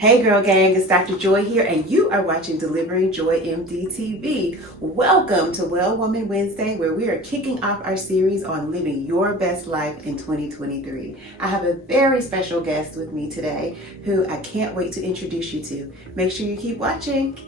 Hey girl gang, it's Dr. Joy here and you are watching Delivering Joy MD TV. Welcome to Well Woman Wednesday, where we are kicking off our series on living your best life in 2023. I have a very special guest with me today who I can't wait to introduce you to. Make sure you keep watching.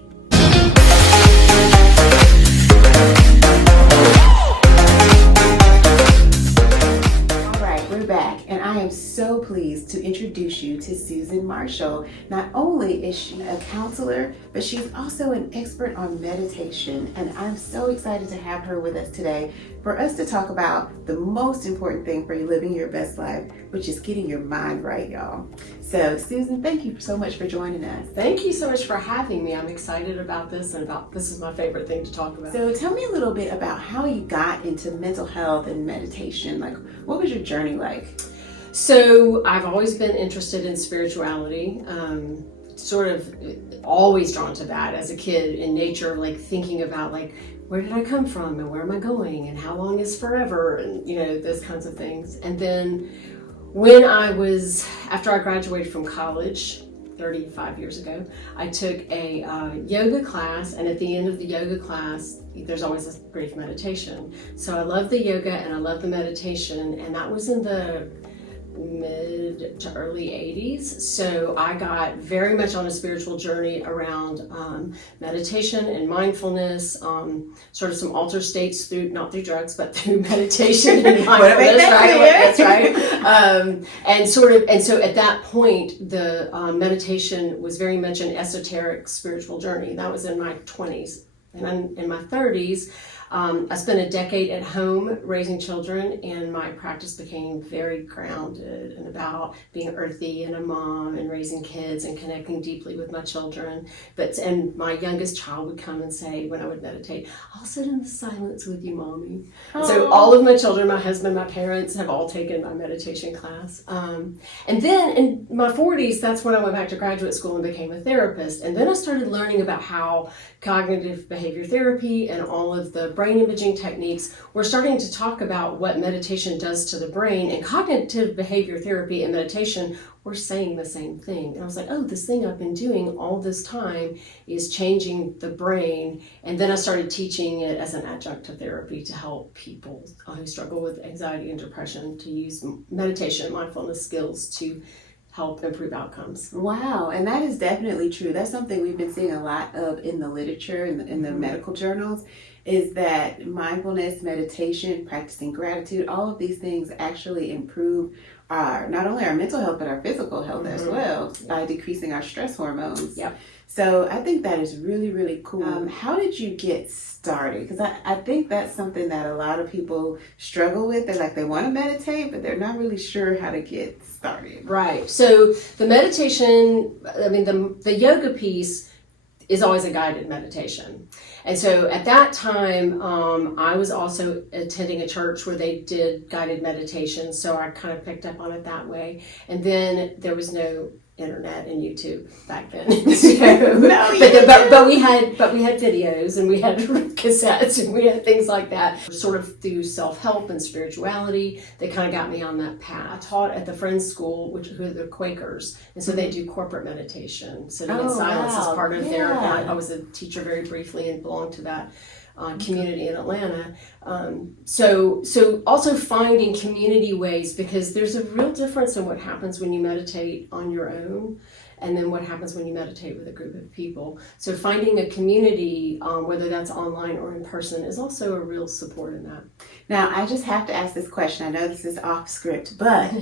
We're back, and I am so pleased to introduce you to Susan Marshall. Not only is she a counselor, but she's also an expert on meditation, and I'm so excited to have her with us today for us to talk about the most important thing for you living your best life, which is getting your mind right, y'all. So Susan, thank you so much for joining us. Thank you so much for having me. I'm excited about this, and this is my favorite thing to talk about. So tell me a little bit about how you got into mental health and meditation. Like, what was your journey like? So I've always been interested in spirituality, sort of always drawn to that as a kid in nature, like thinking about like, where did I come from and where am I going and how long is forever and, you know, those kinds of things. And then when after I graduated from college 35 years ago, I took a yoga class, and at the end of the yoga class, there's always a brief meditation. So I love the yoga and I love the meditation, and that was in the mid to early 80s. So I got very much on a spiritual journey around meditation and mindfulness, sort of some altered states not through drugs, but through meditation and mindfulness, right? That's right. And so at that point, the meditation was very much an esoteric spiritual journey. That was in my 20s. And I'm in my 30s. I spent a decade at home raising children, and my practice became very grounded and about being earthy and a mom and raising kids and connecting deeply with my children. And my youngest child would come and say, when I would meditate, "I'll sit in the silence with you, mommy." So all of my children, my husband, my parents have all taken my meditation class. And then in my 40s, that's when I went back to graduate school and became a therapist. And then I started learning about how cognitive behavior therapy and all of the brain imaging techniques were starting to talk about what meditation does to the brain, and cognitive behavior therapy and meditation were saying the same thing. And I was like, oh, this thing I've been doing all this time is changing the brain. And then I started teaching it as an adjunct to therapy to help people who struggle with anxiety and depression to use meditation and mindfulness skills to help improve outcomes. Wow, and that is definitely true. That's something we've been seeing a lot of in the literature, in the medical journals, is that mindfulness, meditation, practicing gratitude, all of these things actually improve not only our mental health, but our physical health as well, by decreasing our stress hormones. Yep. So I think that is really, really cool. How did you get started? Because I think that's something that a lot of people struggle with. They want to meditate, but they're not really sure how to get started. Right. So the meditation, the yoga piece is always a guided meditation. And so at that time, I was also attending a church where they did guided meditation. So I kind of picked up on it that way. And then there was no internet and YouTube back then. But we had videos, and we had cassettes, and we had things like that. Sort of through self-help and spirituality, they kind of got me on that path. I taught at the Friends School, who are the Quakers, and so they do corporate meditation. Sitting in silence is part of their. I was a teacher very briefly and belonged to that community in Atlanta. So also finding community ways, because there's a real difference in what happens when you meditate on your own and then what happens when you meditate with a group of people. So finding a community, whether that's online or in person, is also a real support in that. Now, I just have to ask this question. I know this is off script, but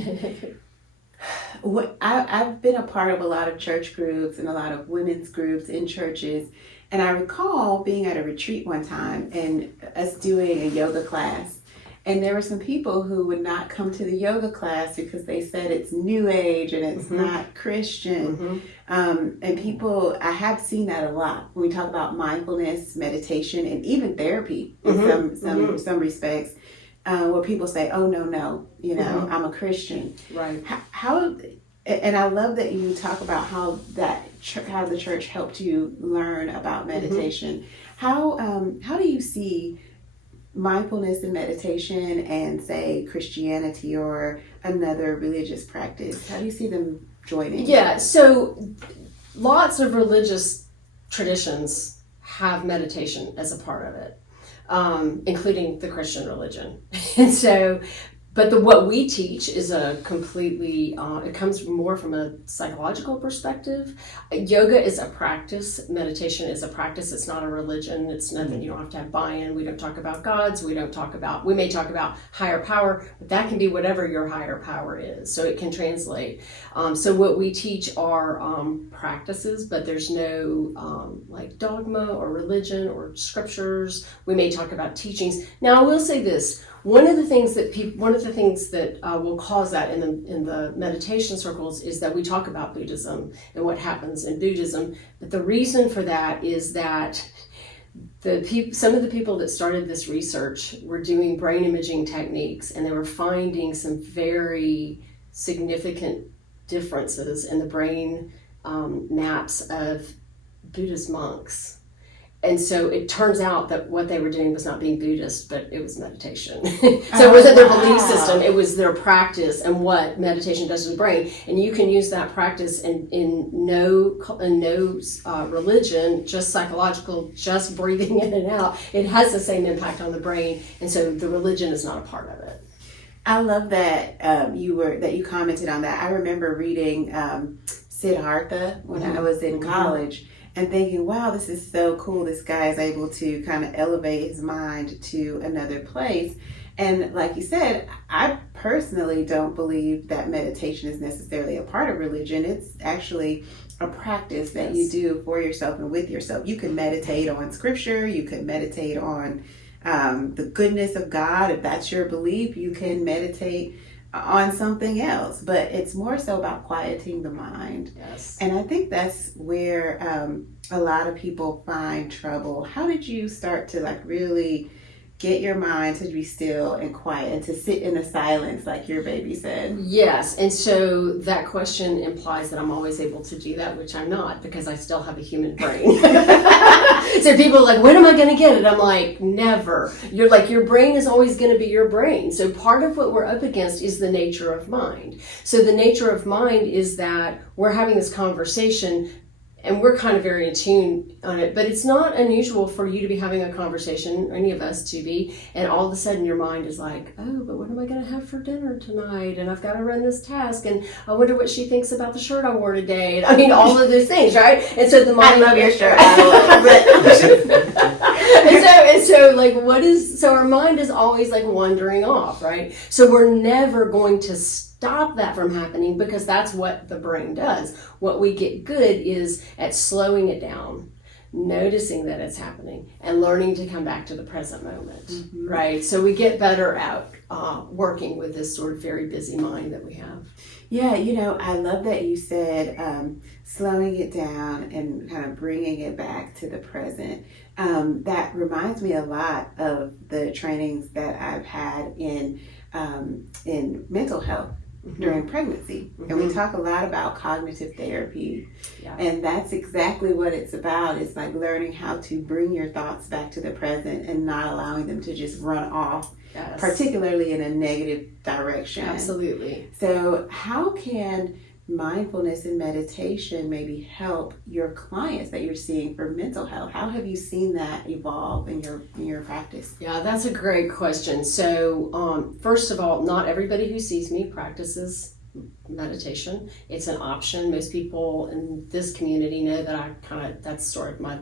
I've been a part of a lot of church groups and a lot of women's groups in churches. And I recall being at a retreat one time and us doing a yoga class. And there were some people who would not come to the yoga class because they said it's new age and it's not Christian. And I have seen that a lot when we talk about mindfulness, meditation, and even therapy in some respects, where people say, oh, no, I'm a Christian. Right. And I love that you talk about how the church helped you learn about meditation. How do you see mindfulness and meditation and, say, Christianity or another religious practice? How do you see them joining? Yeah, so Lots of religious traditions have meditation as a part of it, including the Christian religion. And so, but what we teach is a completely, it comes more from a psychological perspective. Yoga is a practice. Meditation is a practice. It's not a religion. It's nothing. You don't have to have buy-in. We don't talk about gods. We may talk about higher power, but that can be whatever your higher power is. So it can translate. So what we teach are practices, but there's no like dogma or religion or scriptures. We may talk about teachings. Now I will say this. One of the things that will cause that in the meditation circles is that we talk about Buddhism and what happens in Buddhism. But the reason for that is that some of the people that started this research were doing brain imaging techniques, and they were finding some very significant differences in the brain maps of Buddhist monks. And so it turns out that what they were doing was not being Buddhist, but it was meditation. So it wasn't their belief system, it was their practice and what meditation does to the brain. And you can use that practice in no religion, just psychological, just breathing in and out. It has the same impact on the brain. And so the religion is not a part of it. I love that you commented on that. I remember reading Siddhartha when I was in college. And thinking, wow, this is so cool. This guy is able to kind of elevate his mind to another place. And like you said, I personally don't believe that meditation is necessarily a part of religion. It's actually a practice that you do for yourself and with yourself. You can meditate on scripture. You can meditate on the goodness of God. If that's your belief, you can meditate on something else, but it's more so about quieting the mind. Yes. And I think that's where a lot of people find trouble. How did you start to like really get your mind to be still and quiet and to sit in the silence like your baby said? Yes, and so that question implies that I'm always able to do that, which I'm not, because I still have a human brain. So people are like, when am I going to get it? I'm like, never. You're like, your brain is always going to be your brain. So part of what we're up against is the nature of mind. So the nature of mind is that we're having this conversation and we're kind of very in tune on it, but it's not unusual for you to be having a conversation, or any of us to be, and all of a sudden your mind is like, oh, but what am I going to have for dinner tonight? And I've got to run this task, and I wonder what she thinks about the shirt I wore today. And I mean, all of those things, right? And so the mind, I love your shirt, by the way. So our mind is always like wandering off, right? So we're never going to stop that from happening, because that's what the brain does. What we get good is at slowing it down, noticing that it's happening, and learning to come back to the present moment, right? So we get better at working with this sort of very busy mind that we have. Yeah, I love that you said slowing it down and kind of bringing it back to the present. That reminds me a lot of the trainings that I've had in mental health during pregnancy. And we talk a lot about cognitive therapy. Yeah. And that's exactly what it's about. It's like learning how to bring your thoughts back to the present and not allowing them to just run off, particularly in a negative direction. Absolutely. So how can mindfulness and meditation maybe help your clients that you're seeing for mental health? How have you seen that evolve in your practice? Yeah, that's a great question. So first of all, not everybody who sees me practices meditation. It's an option. Most people in this community know that that's sort of my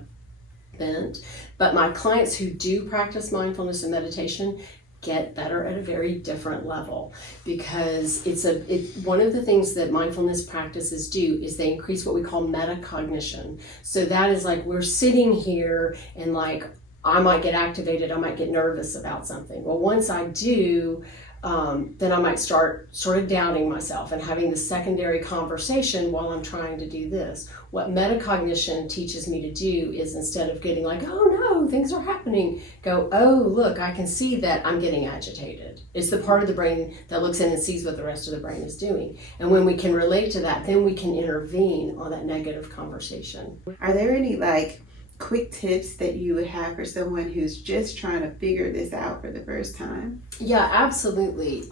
bent. But my clients who do practice mindfulness and meditation get better at a very different level, because one of the things that mindfulness practices do is they increase what we call metacognition. So that is like, we're sitting here and like, I might get activated, I might get nervous about something. Well, once I do, then I might start sort of doubting myself and having the secondary conversation while I'm trying to do this. What metacognition teaches me to do is, instead of getting like, oh no, things are happening, go, oh, look, I can see that I'm getting agitated. It's the part of the brain that looks in and sees what the rest of the brain is doing. And when we can relate to that, then we can intervene on that negative conversation. Are there any quick tips that you would have for someone who's just trying to figure this out for the first time? Yeah, absolutely.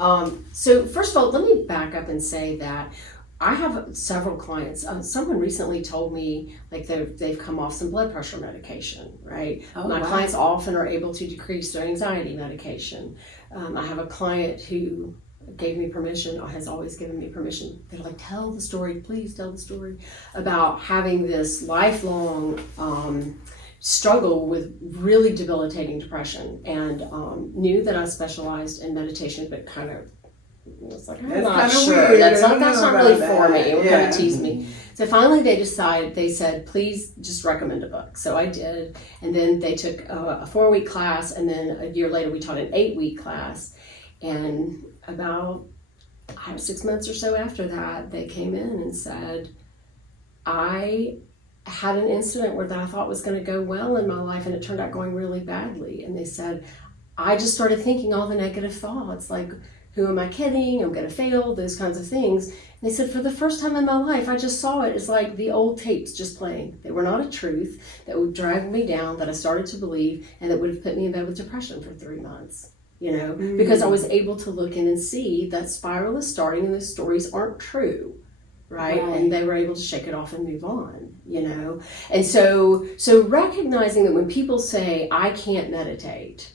So first of all, let me back up and say that I have several clients. Someone recently told me like they've come off some blood pressure medication, right? Oh, My wow. clients often are able to decrease their anxiety medication. I have a client who gave me permission, or has always given me permission. They're like, tell the story, please tell the story about having this lifelong struggle with really debilitating depression, and knew that I specialized in meditation, but kind of was like, I'm not sure. Weird. That's not really about for me. that. It would kind of tease me. So finally they said, please just recommend a book. So I did. And then they took a 4-week class. And then a year later, we taught an 8-week class. And about 6 months or so after that, they came in and said, I had an incident where that I thought was going to go well in my life, and it turned out going really badly. And they said, I just started thinking all the negative thoughts, like, who am I kidding? I'm going to fail, those kinds of things. And they said, for the first time in my life, I just saw it as like the old tapes just playing. They were not a truth that would drag me down, that I started to believe, and that would have put me in bed with depression for 3 months. Because I was able to look in and see that spiral is starting and those stories aren't true. Right? And they were able to shake it off and move on, And so recognizing that when people say, I can't meditate,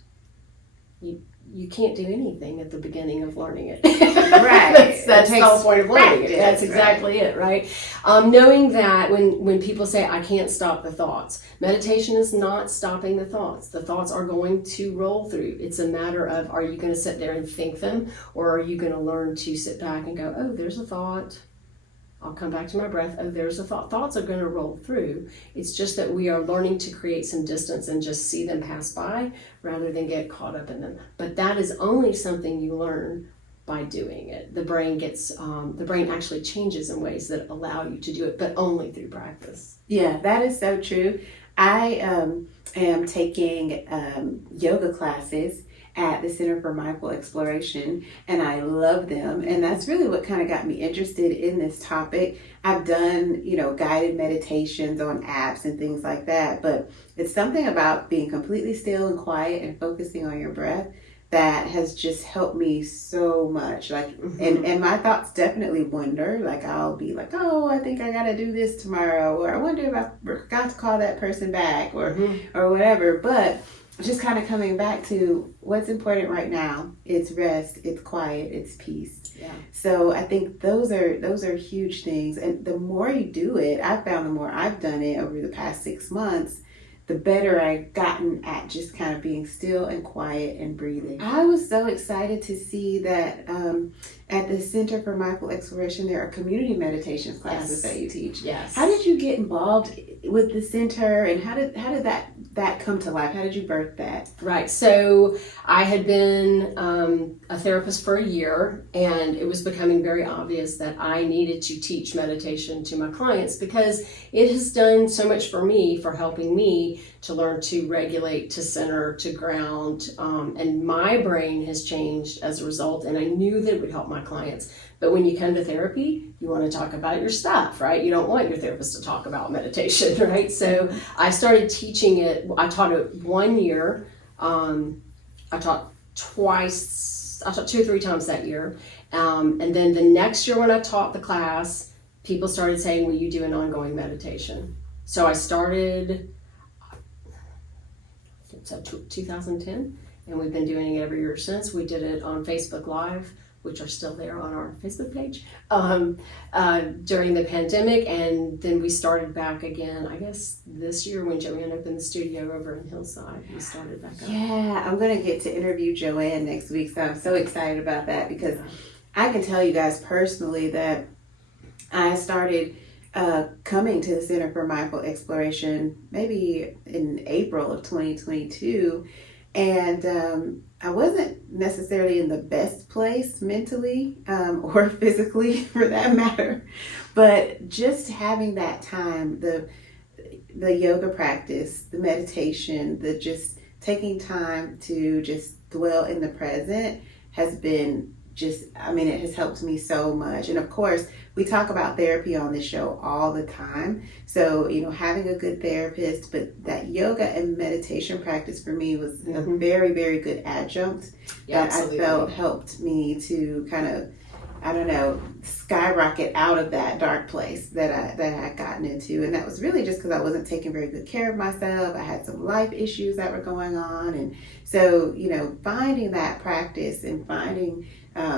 you can't do anything at the beginning of learning it. Right. That's the whole point of learning practice, it. That's exactly it, right? Knowing that when people say, I can't stop the thoughts, meditation is not stopping the thoughts. The thoughts are going to roll through. It's a matter of, are you going to sit there and think them, or are you going to learn to sit back and go, oh, there's a thought. I'll come back to my breath. Oh, there's a thought. Thoughts are going to roll through. It's just that we are learning to create some distance and just see them pass by rather than get caught up in them. But that is only something you learn by doing it. The brain actually changes in ways that allow you to do it, but only through practice. Yeah, that is so true. I am taking yoga classes at the Center for Mindful Exploration, and I love them. And that's really what kind of got me interested in this topic. I've done, guided meditations on apps and things like that, but it's something about being completely still and quiet and focusing on your breath that has just helped me so much. Like, and my thoughts definitely wander. Like, I'll be like, oh, I think I gotta do this tomorrow, or I wonder if I forgot to call that person back, or whatever. But just kind of coming back to what's important right now. It's rest, it's quiet, it's peace. Yeah. So I think those are huge things. And the more you do it, I've found the more I've done it over the past 6 months, the better I've gotten at just kind of being still and quiet and breathing. I was so excited to see that at the Center for Mindful Exploration, there are community meditations classes that you teach. Yes. How did you get involved with the center, and how did that come to life? How did you birth that? Right. So I had been a therapist for a year, and it was becoming very obvious that I needed to teach meditation to my clients because it has done so much for me, for helping me to learn to regulate, to center, to ground. And my brain has changed as a result, and I knew that it would help my clients. But when you come to therapy, you want to talk about your stuff, right? You don't want your therapist to talk about meditation, right? So I started teaching it. I taught it 1 year. I taught twice. I taught 2 or 3 times that year. And then the next year when I taught the class, people started saying, will you do an ongoing meditation? So I started, it's 2010, and we've been doing it every year since. We did it on Facebook Live, which are still there on our Facebook page, during the pandemic. And then we started back again, I guess this year when Joanne opened the studio over in Hillside, we started back up. Yeah, I'm going to get to interview Joanne next week, so I'm so excited about that because I can tell you guys personally that I started coming to the Center for Mindful Exploration maybe in April of 2022, and I wasn't necessarily in the best place mentally or physically for that matter, but just having that time, the yoga practice, the meditation, the just taking time to just dwell in the present has been it has helped me so much. And of course, we talk about therapy on this show all the time. So, having a good therapist, but that yoga and meditation practice for me was a very, very good adjunct that I felt helped me to kind of I don't know, skyrocket out of that dark place that I had gotten into. And that was really just because I wasn't taking very good care of myself. I had some life issues that were going on. And so, finding that practice and finding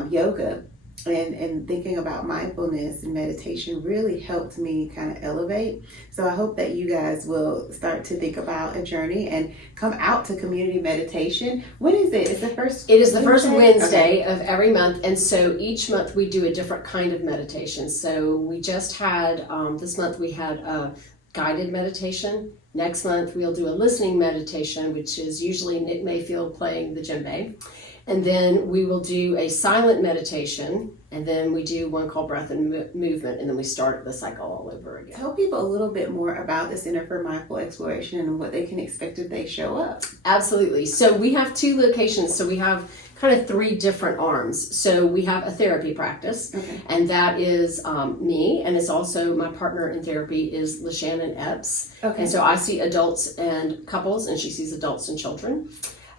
yoga and thinking about mindfulness and meditation really helped me kind of elevate. So I hope that you guys will start to think about a journey and come out to community meditation. When is it? Is the first? It is the first Wednesday Okay. of every month, and so each month we do a different kind of meditation. So we just had this month we had a guided meditation. Next month we'll do a listening meditation, which is usually Nick Mayfield playing the djembe. And then we will do a silent meditation, and then we do one called breath and movement, and then we start the cycle all over again. Tell people a little bit more about the Center for Mindful Exploration and what they can expect if they show up. Absolutely. So we have 2 locations. So we have kind of 3 different arms. So we have a therapy practice, Okay. and that is me, and it's also my partner in therapy is LaShannon Epps. Okay. And so I see adults and couples, and she sees adults and children.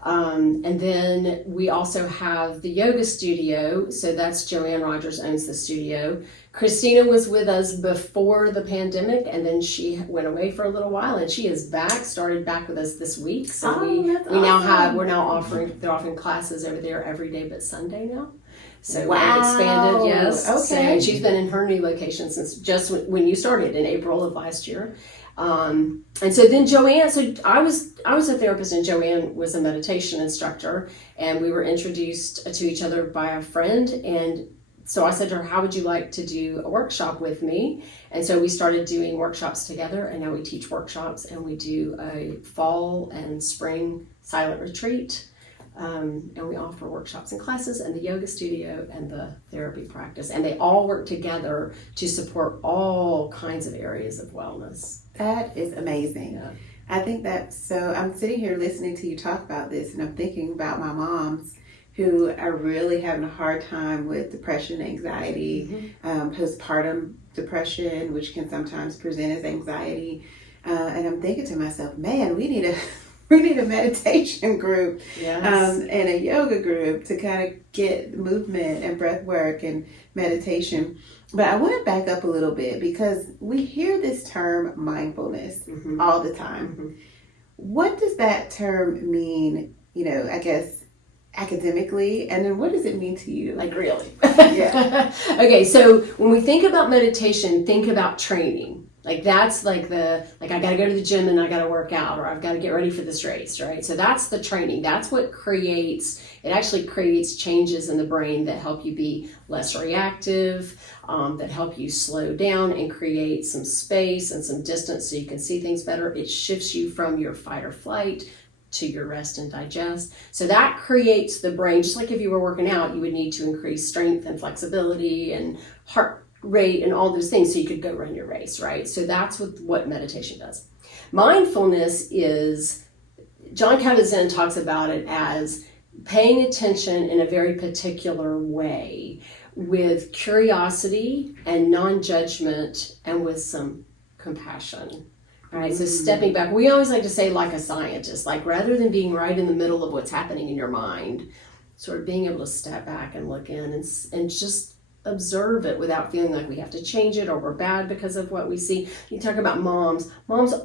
And then we also have the yoga studio. So that's Joanne Rogers owns the studio. Christina was with us before the pandemic, and then she went away for a little while, and she is back, started back with us this week. So that's we now awesome. we're now they're offering classes over there every day but Sunday now. So Wow. we expanded, yes. Okay. So she's been in her new location since just when you started in April of last year. And so then Joanne, so I was a therapist and Joanne was a meditation instructor, and we were introduced to each other by a friend. And so I said to her, how would you like to do a workshop with me? And so we started doing workshops together, and now we teach workshops, and we do a fall and spring silent retreat. And we offer workshops and classes, and the yoga studio and the therapy practice, and they all work together to support all kinds of areas of wellness. That is amazing. Yeah. I think that's so. I'm sitting here listening to you talk about this, and I'm thinking about my moms who are really having a hard time with depression, anxiety, postpartum depression, which can sometimes present as anxiety. And I'm thinking to myself, man, we need a meditation group Yes. and a yoga group to kind of get movement and breath work and meditation. But I want to back up a little bit because we hear this term mindfulness all the time. What does that term mean, I guess, academically? And then what does it mean to you? Like really? Yeah. Okay, so when we think about meditation, think about training. Like that's like I gotta go to the gym and I gotta work out, or I've gotta get ready for this race, right? So that's the training. That's what actually creates changes in the brain that help you be less reactive, that help you slow down and create some space and some distance so you can see things better. It shifts you from your fight or flight to your rest and digest. So that creates the brain, just like if you were working out, you would need to increase strength and flexibility and heart rate and all those things so you could go run your race, right? So that's what meditation does. Mindfulness is, John Kabat-Zinn talks about it as paying attention in a very particular way with curiosity and non-judgment and with some compassion. Right, so stepping back, we always like to say like a scientist, like rather than being right in the middle of what's happening in your mind, sort of being able to step back and look in and just observe it without feeling like we have to change it or we're bad because of what we see. You talk about moms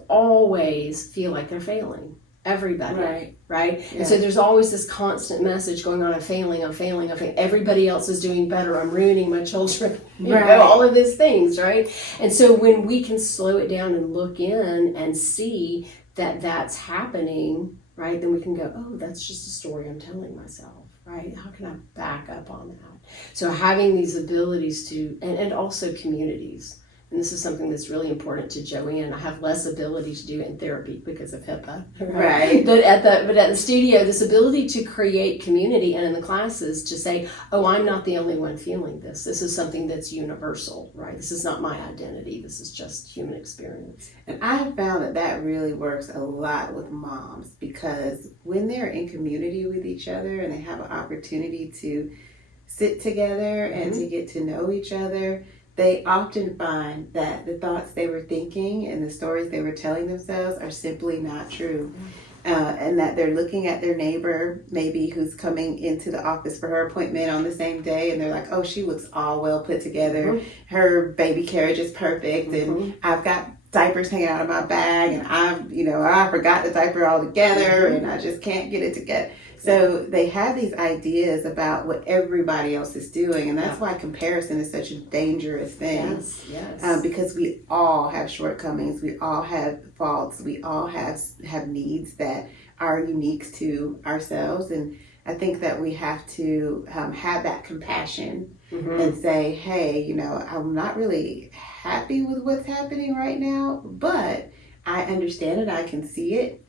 always feel like they're failing. Everybody, right? Yeah. And so there's always this constant message going on, I'm failing. Everybody else is doing better. I'm ruining my children. All of these things, right? And so when we can slow it down and look in and see that that's happening, right, then we can go, oh, that's just a story I'm telling myself, right? How can I back up on that? So having these abilities to, and also communities. And this is something that's really important to Joanne. I have less ability to do it in therapy because of HIPAA. Right. But at the studio, this ability to create community and in the classes to say, oh, I'm not the only one feeling this. This is something that's universal, right? This is not my identity. This is just human experience. And I have found that really works a lot with moms because when they're in community with each other and they have an opportunity to sit together and to get to know each other, they often find that the thoughts they were thinking and the stories they were telling themselves are simply not true. and that they're looking at their neighbor, maybe who's coming into the office for her appointment on the same day, and they're like, oh, she looks all well put together. Her baby carriage is perfect, and I've got diapers hanging out of my bag, and I forgot the diaper altogether, and I just can't get it together. So they have these ideas about what everybody else is doing, and that's why comparison is such a dangerous thing. Yes. Because we all have shortcomings, we all have faults, we all have needs that are unique to ourselves, and I think that we have to have that compassion and say, hey, I'm not really happy with what's happening right now, but I understand it, I can see it,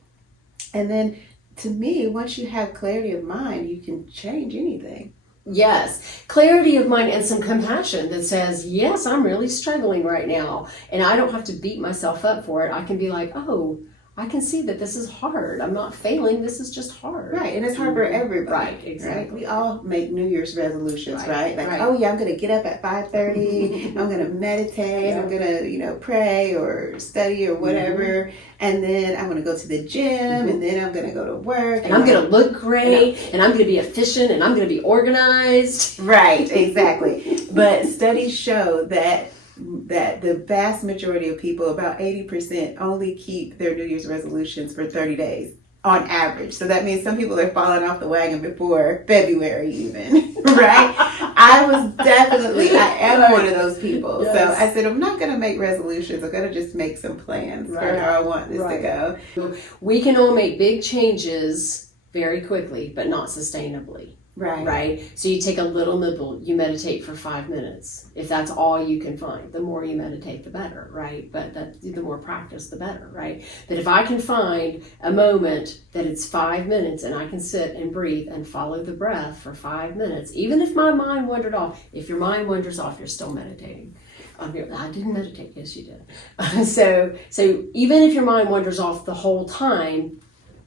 and then to me, once you have clarity of mind, you can change anything. Yes, clarity of mind and some compassion that says, yes, I'm really struggling right now. And I don't have to beat myself up for it. I can be like, oh, I can see that this is hard. I'm not failing. This is just hard. Right, and it's hard for everybody. Right, exactly. Right? We all make New Year's resolutions, right? Like, oh yeah, I'm going to get up at 5:30. I'm going to meditate. I'm going to, pray or study or whatever. And then I'm going to go to the gym, and then I'm going to go to work. And I'm going to look great, and I'm going to be efficient, and I'm going to be organized. Right, exactly. But studies show that the vast majority of people, about 80%, only keep their New Year's resolutions for 30 days on average. So that means some people are falling off the wagon before February even, right? I am one of those people. Yes. So I said, I'm not going to make resolutions. I'm going to just make some plans for how I want this to go. We can all make big changes very quickly, but not sustainably. Right. So you take a little nibble, you meditate for 5 minutes. If that's all you can find, the more you meditate, the better, right? But the more practice, the better, right? But if I can find a moment that it's 5 minutes and I can sit and breathe and follow the breath for 5 minutes, even if my mind wandered off, if your mind wanders off, you're still meditating. I didn't meditate. Yes, you did. So even if your mind wanders off the whole time,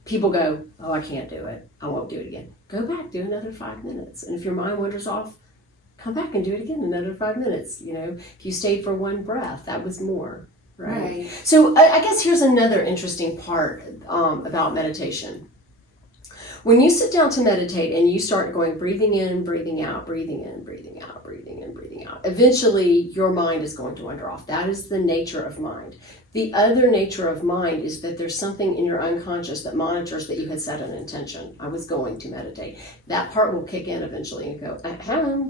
people go, oh, I can't do it. I won't do it again. Go back, do another 5 minutes. And if your mind wanders off, come back and do it again, another 5 minutes. If you stayed for one breath, that was more, right? So I guess here's another interesting part about meditation. When you sit down to meditate and you start going breathing in, breathing out, breathing in, breathing out, breathing in, breathing out, eventually your mind is going to wander off. That is the nature of mind. The other nature of mind is that there's something in your unconscious that monitors that you had set an intention. I was going to meditate. That part will kick in eventually and go,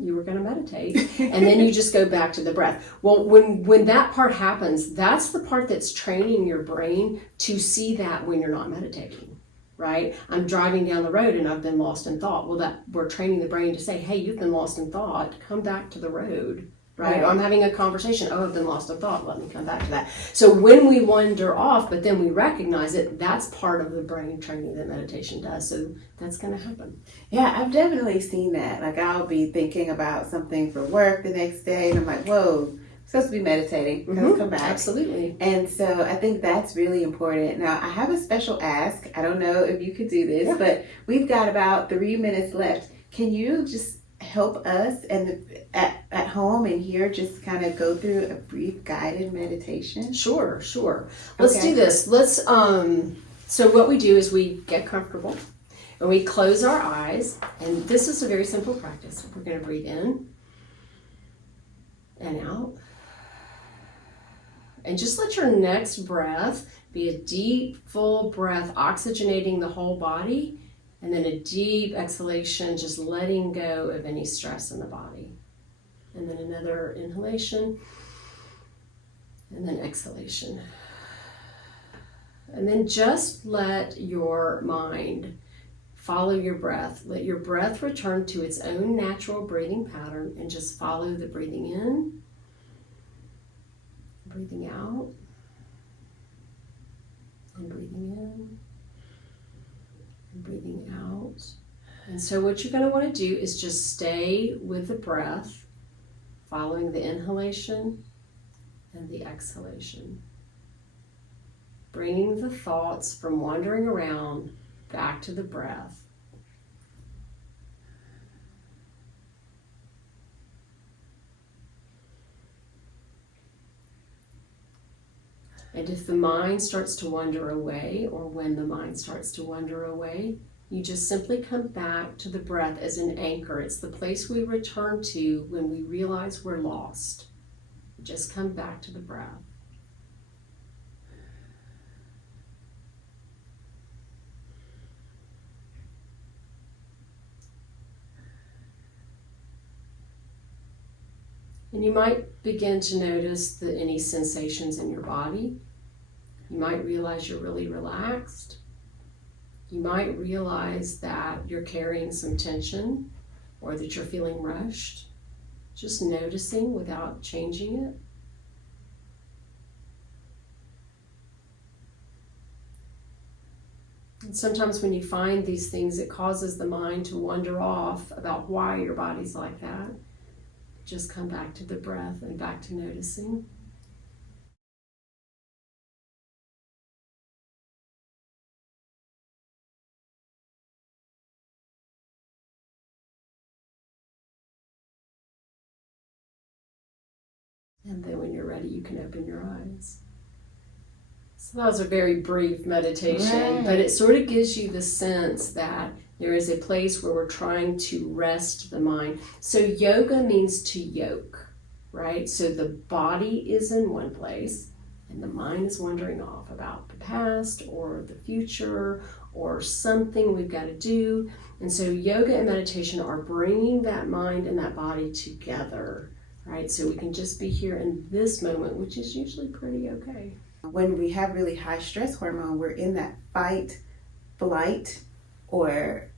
you were going to meditate. And then you just go back to the breath. Well, when that part happens, that's the part that's training your brain to see that when you're not meditating. Right? I'm driving down the road and I've been lost in thought. Well, we're training the brain to say, hey, you've been lost in thought. Come back to the road. Right? Or I'm having a conversation. Oh, I've been lost in thought. Let me come back to that. So when we wander off, but then we recognize it, that's part of the brain training that meditation does. So that's going to happen. Yeah, I've definitely seen that. Like I'll be thinking about something for work the next day and I'm like, whoa, I'm supposed to be meditating. Let's come back. Absolutely. And so I think that's really important. Now, I have a special ask. I don't know if you could do this, but we've got about 3 minutes left. Can you just help us and at home and here just kind of go through a brief guided meditation? Sure. Let's do this. So what we do is we get comfortable and we close our eyes, and this is a very simple practice. We're going to breathe in and out. And just let your next breath be a deep, full breath, oxygenating the whole body, and then a deep exhalation, just letting go of any stress in the body. And then another inhalation, and then exhalation. And then just let your mind follow your breath. Let your breath return to its own natural breathing pattern and just follow the breathing in, breathing out, and breathing in, and breathing out. And so what you're going to want to do is just stay with the breath, following the inhalation and the exhalation. Bringing the thoughts from wandering around back to the breath. And if the mind starts to wander away, or when the mind starts to wander away, you just simply come back to the breath as an anchor. It's the place we return to when we realize we're lost. Just come back to the breath. And you might begin to notice any sensations in your body. You might realize you're really relaxed. You might realize that you're carrying some tension or that you're feeling rushed. Just noticing without changing it. And sometimes when you find these things, it causes the mind to wander off about why your body's like that. Just come back to the breath and back to noticing. And then when you're ready, you can open your eyes. So that was a very brief meditation, but it sort of gives you the sense that there is a place where we're trying to rest the mind. So yoga means to yoke, right? So the body is in one place and the mind is wandering off about the past or the future or something we've got to do. And so yoga and meditation are bringing that mind and that body together, right? So we can just be here in this moment, which is usually pretty okay. When we have really high stress hormone, we're in that fight, flight, or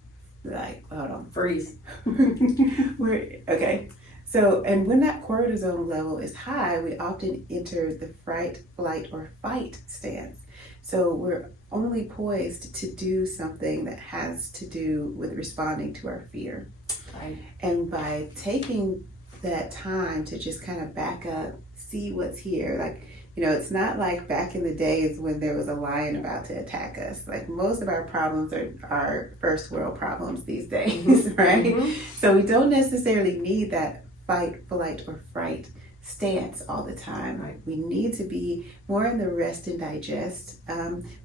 Freeze. Okay. So, and when that cortisol level is high, we often enter the fright, flight, or fight stance. So we're only poised to do something that has to do with responding to our fear. Right. And by taking that time to just kind of back up, see what's here, like, you know, it's not like back in the days when there was a lion about to attack us. Like most of our problems are first world problems these days, right? Mm-hmm. So we don't necessarily need that fight, flight, or fright stance all the time. Right? We need to be more in the rest and digest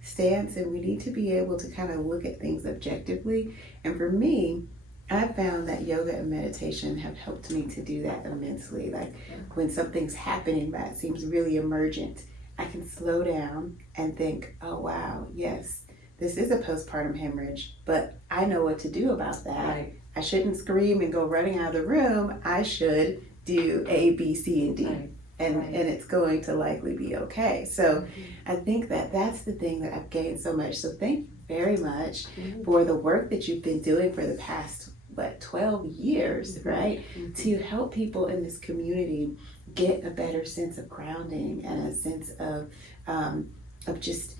stance, and we need to be able to kind of look at things objectively. And for me, I found that yoga and meditation have helped me to do that immensely. Like when something's happening that seems really emergent, I can slow down and think, oh wow, yes, this is a postpartum hemorrhage, but I know what to do about that. Right. I shouldn't scream and go running out of the room. I should do A, B, C, and D. Right. And it's going to likely be okay. So I think that that's the thing that I've gained so much. So thank you very much for the work that you've been doing for the past 12 years, right? To help people in this community get a better sense of grounding and a sense of just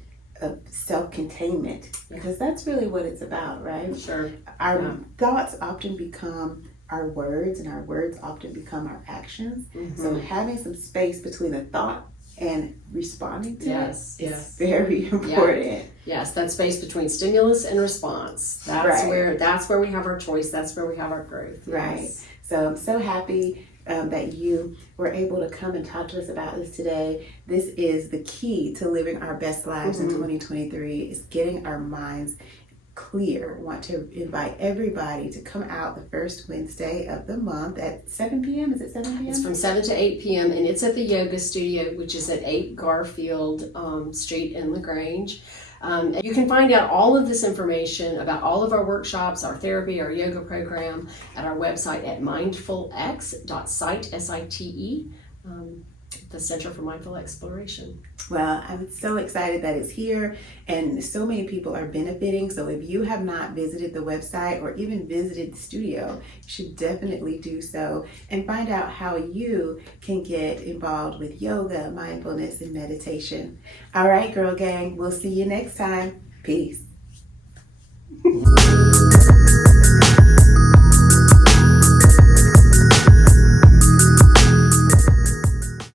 self-containment, because that's really what it's about, right? Sure. Our thoughts often become our words, and our words often become our actions. So having some space between the thought and responding to it is very important. Yes, that space between stimulus and response. That's where we have our choice. That's where we have our growth. Right. Yes. So I'm so happy that you were able to come and talk to us about this today. This is the key to living our best lives in 2023, is getting our minds clear. I want to invite everybody to come out the first Wednesday of the month at 7 p.m. Is it 7 p.m.? It's from 7 to 8 p.m. and it's at the yoga studio, which is at 8 Garfield Street in LaGrange. And you can find out all of this information about all of our workshops, our therapy, our yoga program at our website at mindfulx.site, S-I-T-E, the Center for Mindful Exploration. Well, I'm so excited that it's here, and so many people are benefiting. So if you have not visited the website or even visited the studio, you should definitely do so and find out how you can get involved with yoga, mindfulness, and meditation. All right, girl gang, we'll see you next time. Peace.